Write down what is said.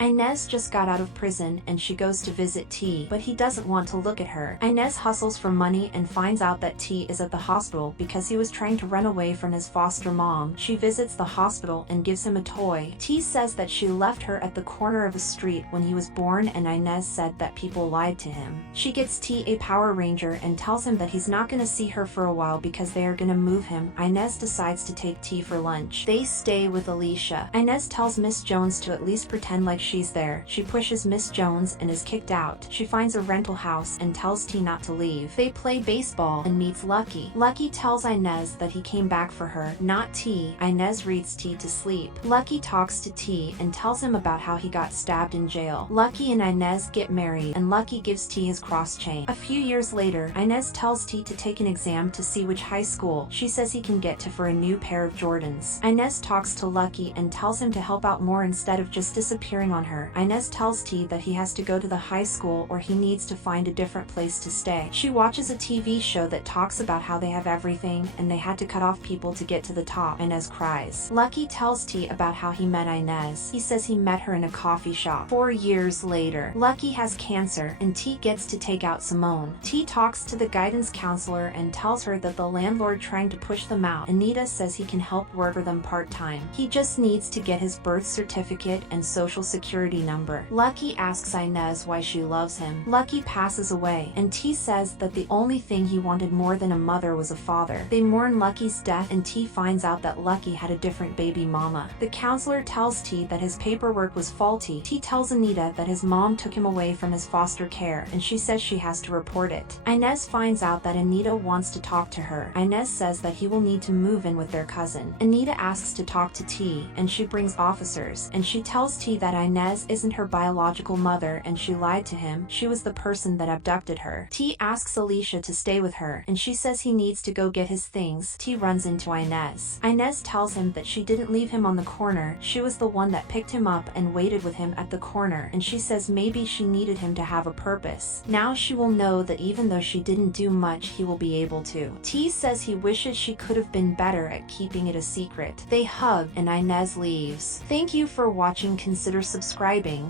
Inez just got out of prison and she goes to visit T, but he doesn't want to look at her. Inez hustles for money and finds out that T is at the hospital because he was trying to run away from his foster mom. She visits the hospital and gives him a toy. T says that she left her at the corner of a street when he was born, and Inez said that people lied to him. She gets T a Power Ranger and tells him that he's not gonna see her for a while because they are gonna move him. Inez decides to take T for lunch. They stay with Alicia. Inez tells Miss Jones to at least pretend like she's there. She pushes Miss Jones and is kicked out. She finds a rental house and tells T not to leave. They play baseball and meets Lucky. Lucky tells Inez that he came back for her, not T. Inez reads T to sleep. Lucky talks to T and tells him about how he got stabbed in jail. Lucky and Inez get married and Lucky gives T his cross chain. A few years later, Inez tells T to take an exam to see which high school she says he can get to for a new pair of Jordans. Inez talks to Lucky and tells him to help out more instead of just disappearing on her. Inez tells T that he has to go to the high school or he needs to find a different place to stay. She watches a TV show that talks about how they have everything and they had to cut off people to get to the top. Inez cries. Lucky tells T about how he met Inez. He says he met her in a coffee shop. 4 years later, Lucky has cancer and T gets to take out Simone. T talks to the guidance counselor and tells her that the landlord trying to push them out. Anita says he can help work for them part-time. He just needs to get his birth certificate and social security number. Lucky asks Inez why she loves him. Lucky passes away and T says that the only thing he wanted more than a mother was a father. They mourn Lucky's death and T finds out that Lucky had a different baby mama. The counselor tells T that his paperwork was faulty. T tells Anita that his mom took him away from his foster care and she says she has to report it. Inez finds out that Anita wants to talk to her. Inez says that he will need to move in with their cousin. Anita asks to talk to T and she brings officers and she tells T that Inez isn't her biological mother and she lied to him. She was the person that abducted her. T asks Alicia to stay with her and she says he needs to go get his things. T runs into Inez. Inez tells him that she didn't leave him on the corner. She was the one that picked him up and waited with him at the corner, and she says maybe she needed him to have a purpose. Now she will know that even though she didn't do much, he will be able to. T says he wishes she could have been better at keeping it a secret. They hug and Inez leaves. Thank you for watching. Consider subscribing.